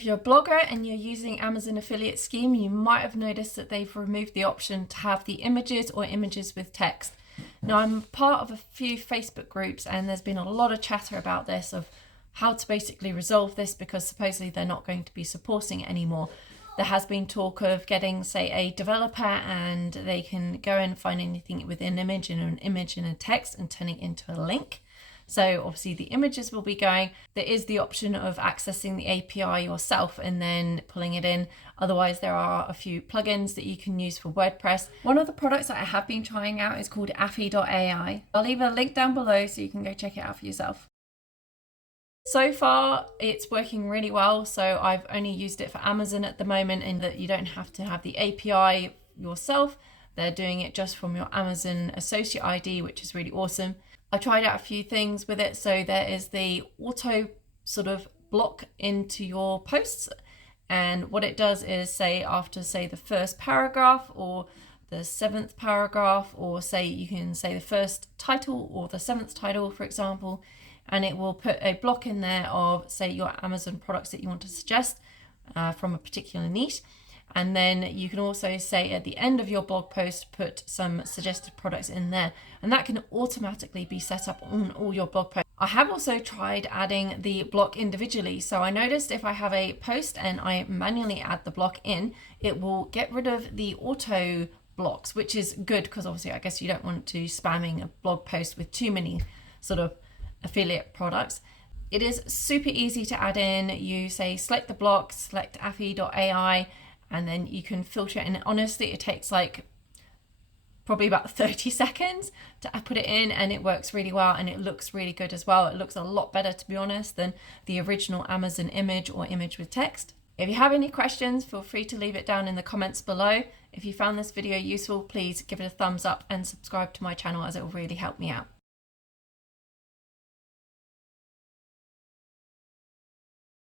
If you're a blogger and you're using Amazon affiliate scheme, you might have noticed that they've removed the option to have the images or images with text. Now, I'm part of a few Facebook groups and there's been a lot of chatter about this, of how to basically resolve this, because supposedly they're not going to be supporting it anymore. There has been talk of getting, say, a developer and they can go and find anything with an image and a text and turn it into a link. So obviously the images will be going. There is the option of accessing the API yourself and then pulling it in. Otherwise, there are a few plugins that you can use for WordPress. One of the products that I have been trying out is called AFFI.AI. I'll leave a link down below so you can go check it out for yourself. So far, it's working really well. So I've only used it for Amazon at the moment, and that you don't have to have the API yourself. They're doing it just from your Amazon associate ID, which is really awesome. I tried out a few things with it. So there is the auto sort of block into your posts. And what it does is, say, after, say, the first paragraph or the 7th paragraph, or say you can say the first title or the 7th title, for example, and it will put a block in there of, say, your Amazon products that you want to suggest from a particular niche. And then you can also say at the end of your blog post, put some suggested products in there, and that can automatically be set up on all your blog posts. I have also tried adding the block individually. So I noticed if I have a post and I manually add the block in, it will get rid of the auto blocks, which is good because obviously I guess you don't want to spamming a blog post with too many sort of affiliate products. It is super easy to add in. You say select the block, select AFFI.AI, and then you can filter it. And honestly, it takes like probably about 30 seconds to put it in, and it works really well, and it looks really good as well. It looks a lot better, to be honest, than the original Amazon image or image with text. If you have any questions, feel free to leave it down in the comments below. If you found this video useful, please give it a thumbs up and subscribe to my channel, as it will really help me out.